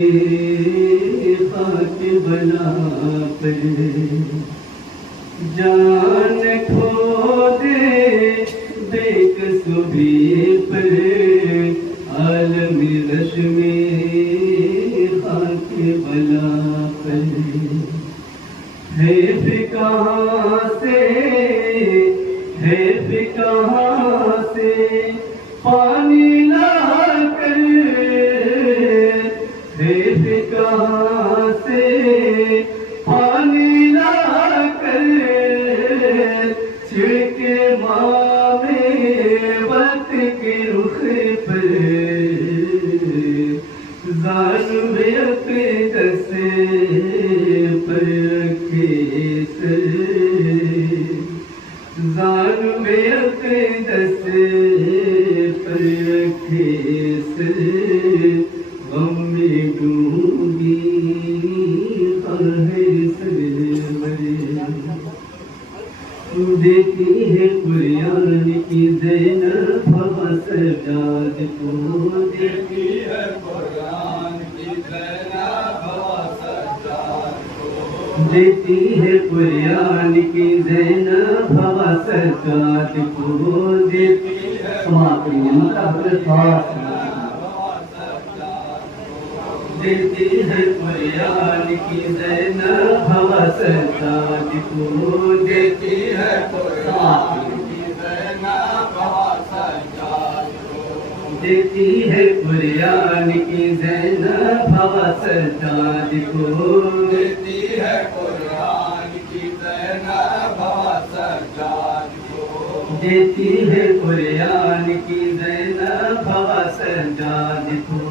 खाक बना पर जान खो दे बेकसूरी पर आलम रश में खाक बना पर है कहाँ से है कहाँ से पानी ला कर है कहाँ से पानी ला कर छिड़के मावे वक्त के रुख पर जान में अपने दसे पर रखे सर जान में अपने दसे पर रखे सर गम में डूबी है सर देती है कुरान की ज़ैनब हवा सजाद को देती है कुरान की ज़ैनब हवा सजाद को देती है कुरान की ज़ैनब हवा सजाद को देती है देती है कुरान की ज़ैनब हवा सजाद को देती है कुरान की ज़ैनब हवा सजाद को देती है कुरान की ज़ैनब हवा सजाद को देती है कुरान की ज़ैनब हवा सजाद को देती है कुरान की ज़ैनब हवा सजाद को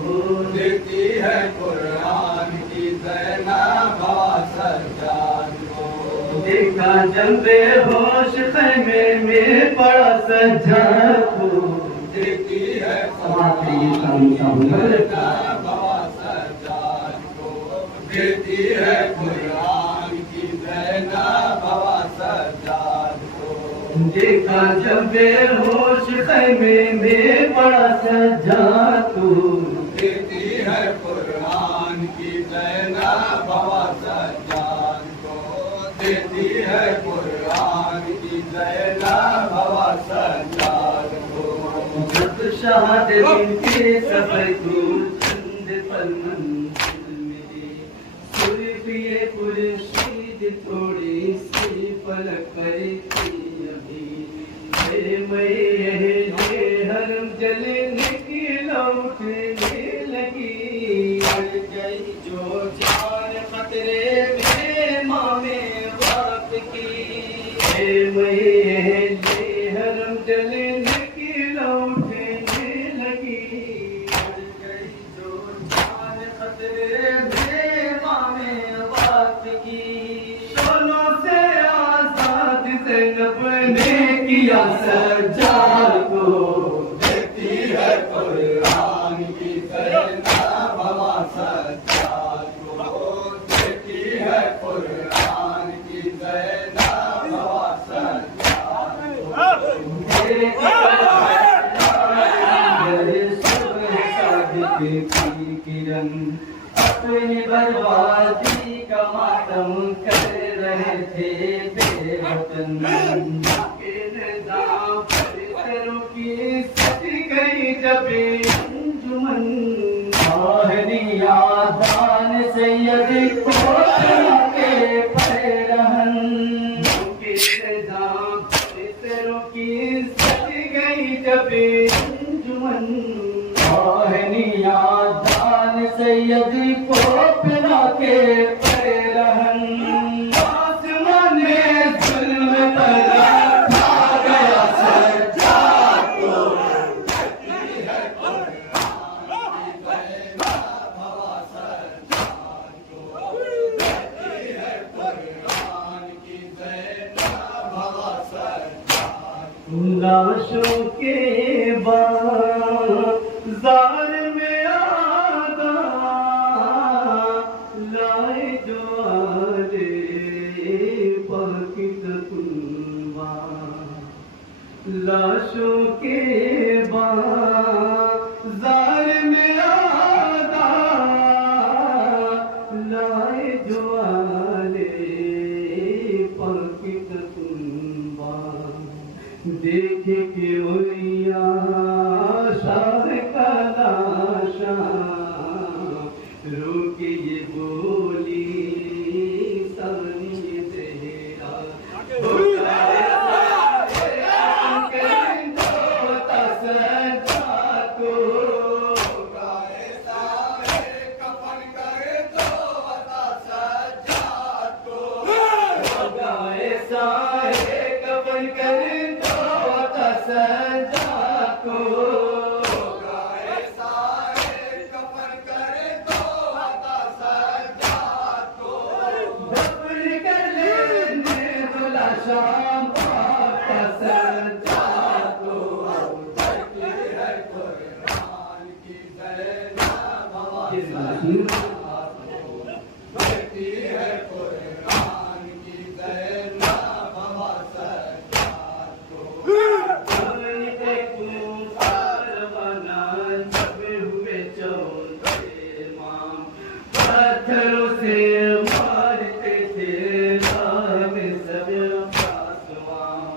देती है कुरान की ज़ैनब हवा सजाद को देखा जब बेहोश खैमे में पड़ा सज्जाद को देती है देती है कुरान की ज़ैनब हवा सजाद को देखा जब बेहोश खैमे में पड़ा सज्जाद को देती है कुरान की ज़ैनब हवा सजाद को देती है कुरान की ज़ैनब हवा सजाद को शहाद के सफर को चंद पल मंजिल में सुर्खिए खुर्शीद थोड़ी सी पलक पर थी अभी मैं हरम जलने की लौटने लगी बढ़ गई जो जान खतरे में मामे वक्त की मैं हरम जलने की लौटने लगी बढ़ गई जो जान खतरे में मामे वक्त की सोनों से आजाद ज़ैनब ने किया सज्जाद को देती है कुरान की ज़ैनब हवा सजाद को देती है कुरान की ज़ैनब हवा सजाद की किरण अपनी बर्बादी का मातम कर रहे थे बेवतन के निज़ाम परिसरों की सज गई जब अंजुमन आहनी आदान सैयद को के पैरहन के निज़ाम परिसरों की सज गई जब अंजुमन आहनी आदान सैयद को पिला के पैरहन आसमाने जुल्म पर खा गया सज्जाद को देती है कुरान की ज़ैनब हवा सजाद को देती है कुरान की ज़ैनब हवा सजाद लाशों के बाज़ार में आगा लाए जो आले पाकी तकुलवा लाशों के बाज़ार में आगा एक उरिया शाह का लाशा रोके ये बोली सानी तेरा पत्थरों से मारते थे राम सब पासवां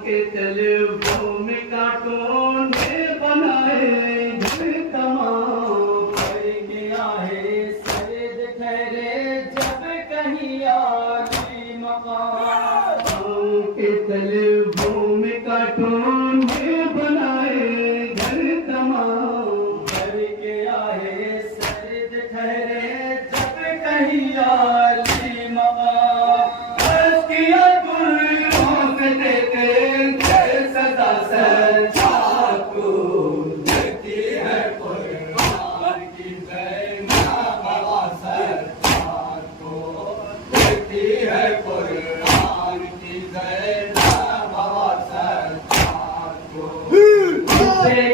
के तलवों में कांटों ने बनाए घर तमाम पर गया है सैद ठहरे जब कहीं आली मकाम के तलवों में कांटों ने बनाए घर तमाम पर गया है सैद ठहरे जब कहीं आली मकाम किया गुरुओं से देते थे सदा सरकार को देती है कुरान की ज़ैना बाबा सरकार को देती है कुरान की ज़ैना बाबा सरकार को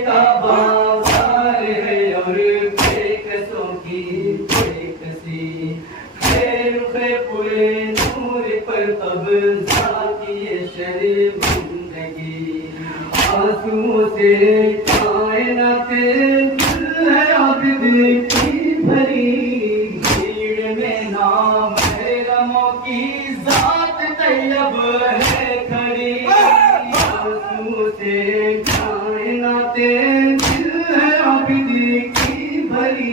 का बाजार है और बेकसों की बेकसी रुखे पूरे नूर पर कब्जा किए शरीफ जिंदगी आंसुओं से कायनात है आबिद की भरी भीड़ में नाम महरमों की जात तैयब है खड़ी आंसुओं से कायनात है आबिद की भरी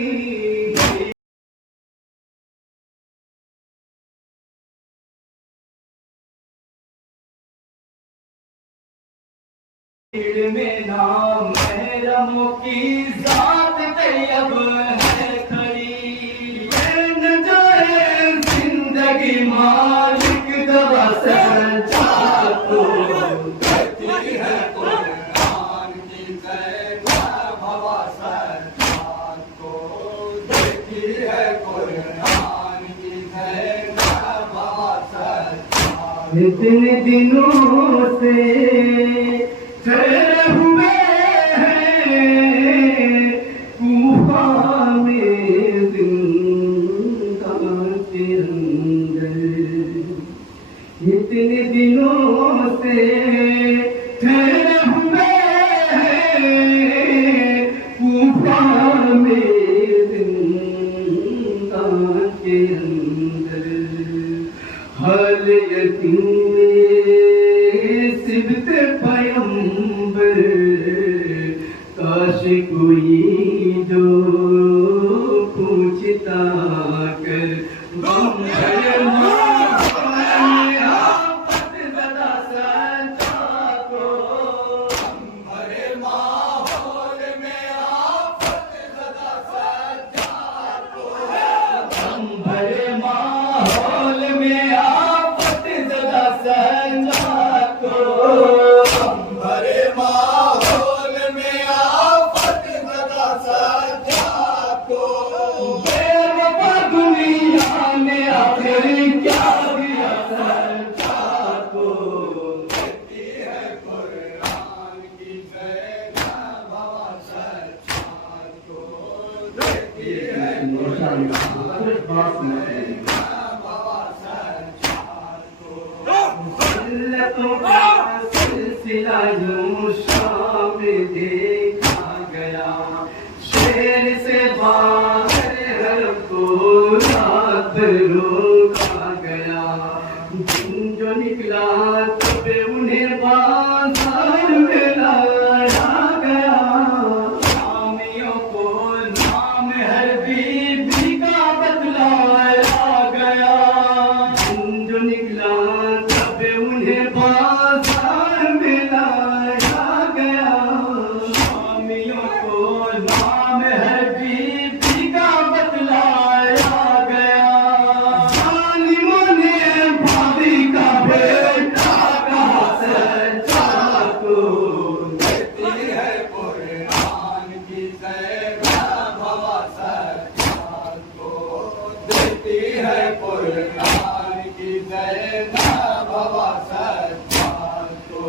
भीड़ में नाम महरमों की जात तैयब है खड़ी न जाए जिंदगी मालिक दवा सच्चा को देती है कुरान की ज़ैना बाबा सरकार को देती है कुरान की ज़ैना बाबा सरकार इतने दिनों से ठहरे हुए हैं कूफा में जिंदान के अंदर इतने दिनों से ठहरे हुए हैं कूफा में जिंदान के अंदर हल यकीन सिबत पैगंबर काश कोई जो पूछता कर सिलसिला यूं शाम देखा गया शेर से बाहर हर को रात रोका गया दिन जो निकला तब उन्हें बांधा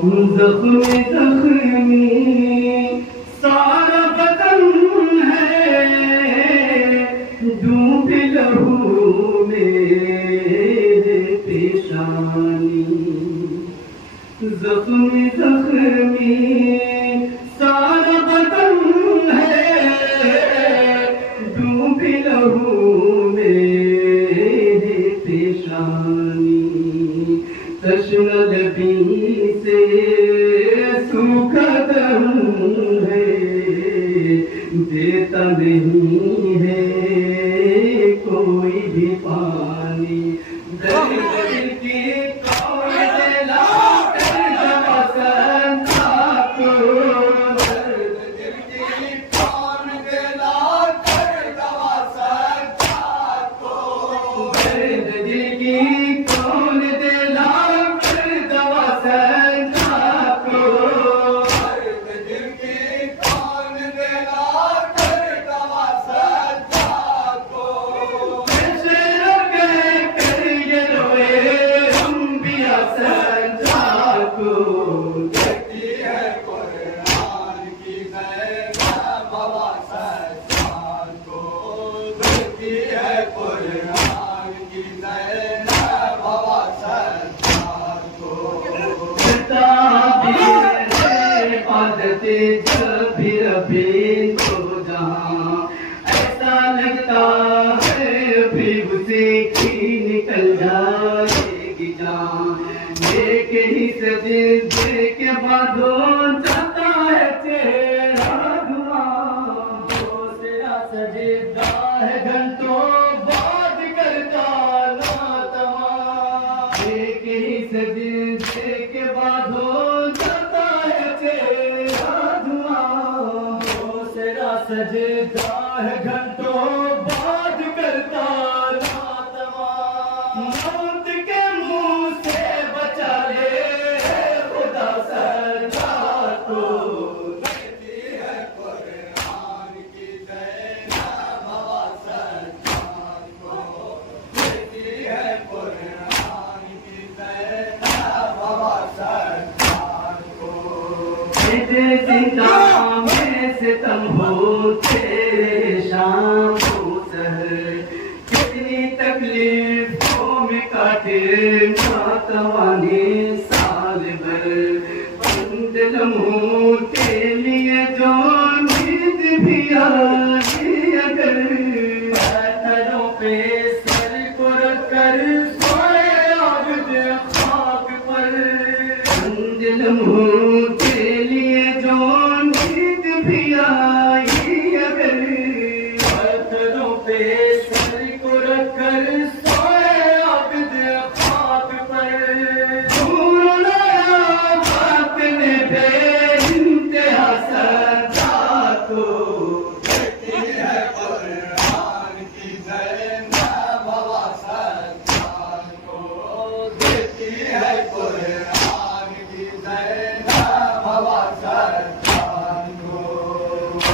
जख्मी जख्मी सारा बदन है, डूबे लहू मेरे पेशानी। जख्मी जख्मी सारा बदन है, डूबे लहू मेरे पेशानी। तश्न लबी से सूखा दम है, देता नहीं है कोई भी पानी। दर्द की कौन दिला कर दवा संता को, दर्द दिल की कौन दिला कर दवा संता को। दर्द दिल की कौन दिला कर दवा संता को। दर्द दिल की कौन दिला कर दवा संता को। कैसे लगे कर ये रोए हम भी संता को। कहती है कुरान की ज़ैनब हवा संतान को। कहती है कुरान की ज़ैनब हवा संतान को। जब भी रबी तो जहाँ ऐसा लगता है अभी उसे की निकल जाएगी जान। एक ही सजदे के बाद हो जाता है चेहरा धुआं। दूसरा सजदा है घंटों बाद करता नातवा। एक ही सजदे के बाद हो जाता है चेहरा धुआं। दूसरा सजदा है घंटों बाद करता नातवा। मौत के मुंह से बचा ले खुदा सरदार को। कहती है कुरान की ज़ैनब हवा संतान को। कहती है कुरान की ज़ैनब हवा संतान को। तेरे जिंदा में सितम होते शाम को सहर। कितनी तकलीफों में काटे नातवाने साल भर। बंद लम्हों के लिए जो नींद भी आई अगर, पत्थरों पे सर को रखकर सोए आबिद खाक पर। बंद लम्हों के लिए जो नींद भी आई अगर, पत्थरों पे सर को रखकर सोए आबिद खाक पर। दूर लाया बात ने बेइंतहा सजा को। कहती है कुरान की ज़ैनब हवा संतान को। कहती है कुरान की ज़ैनब हवा संतान को।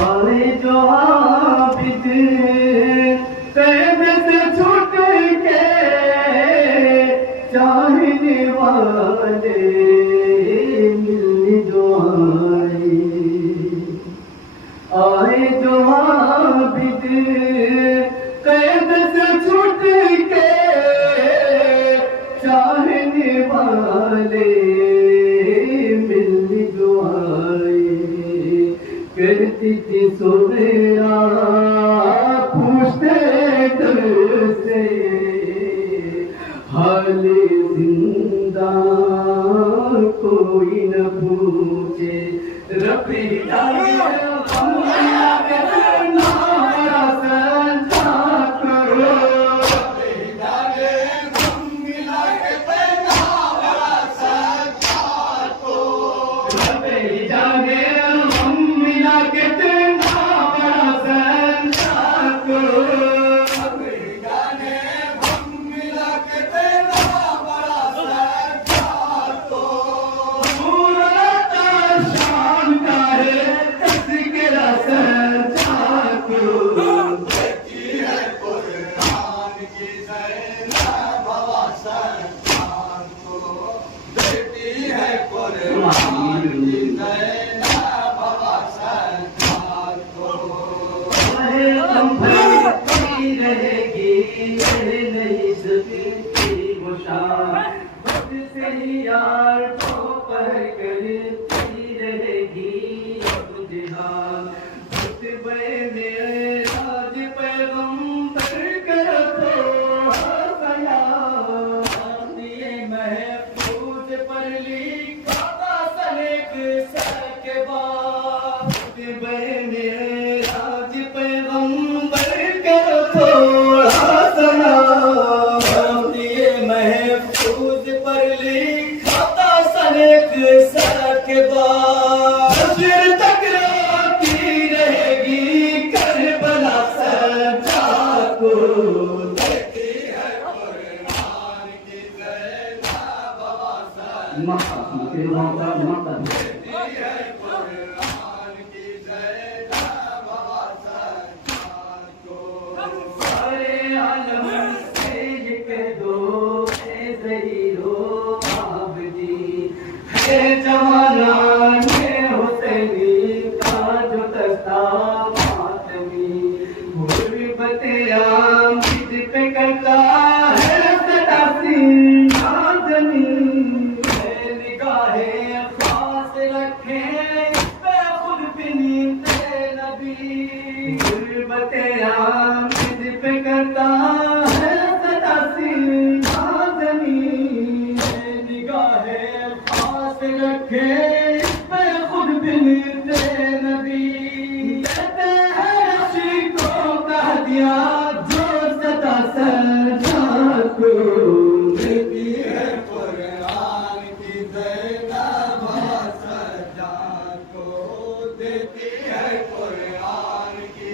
आए जो आबिद कैद से छूट के, चाहने वाले मिलने जो आए जो आबिद कैद से छूट के, चाहने वाले मिलने जो आए। कहती थी सोनेरा पूछते डर से, हाल जिंदा कोई न पूछे। रबी जाने हम आगे ना बड़ा संता करो। रबी जाने हम मिला के तेरा बड़ा संतान को। रबी जाने हम मिला के तेरा बड़ा संता करो। रबी जाने हम मिला के तेरा बड़ा संतान को। शान का है तस्करा संता आलम भरती रहेगी ये नहीं सकती वो शान खुद से ही यार को पर करती रहेगी अब जिहान खुतबे में राज पैगंबर करो थोड़ा बयान दिए महफूज पर लिखा था सनेक सर के बाद खुतबे में राज पैगंबर करो थोड़ा सयान दिए महफूज पर लिखा था सनेक सर के बाद फिर टकराती रहेगी करबला सजा को देती है कुरान की ज़ैनब हसन माता देती है कुरान की ज़ैनब हसन को सारे आलम से ये कह दो ऐ ज़हीरो आबदी है जमाना में हुसैनी का जो दस्ता मातमी गुर्बत आमिद पे करता है सदा सिंहासनी है निगाहे खास रखे पे खुद बिनते नबी गुर्बत आमिद पे करता है सदा सिंहासनी है निगाहे खास रखे मैं खुद बिनते नबी कहते हैं अशीकों का दिया जो सदा सजा को देती है कुरान की ज़ैनब हसन को देती है कुरान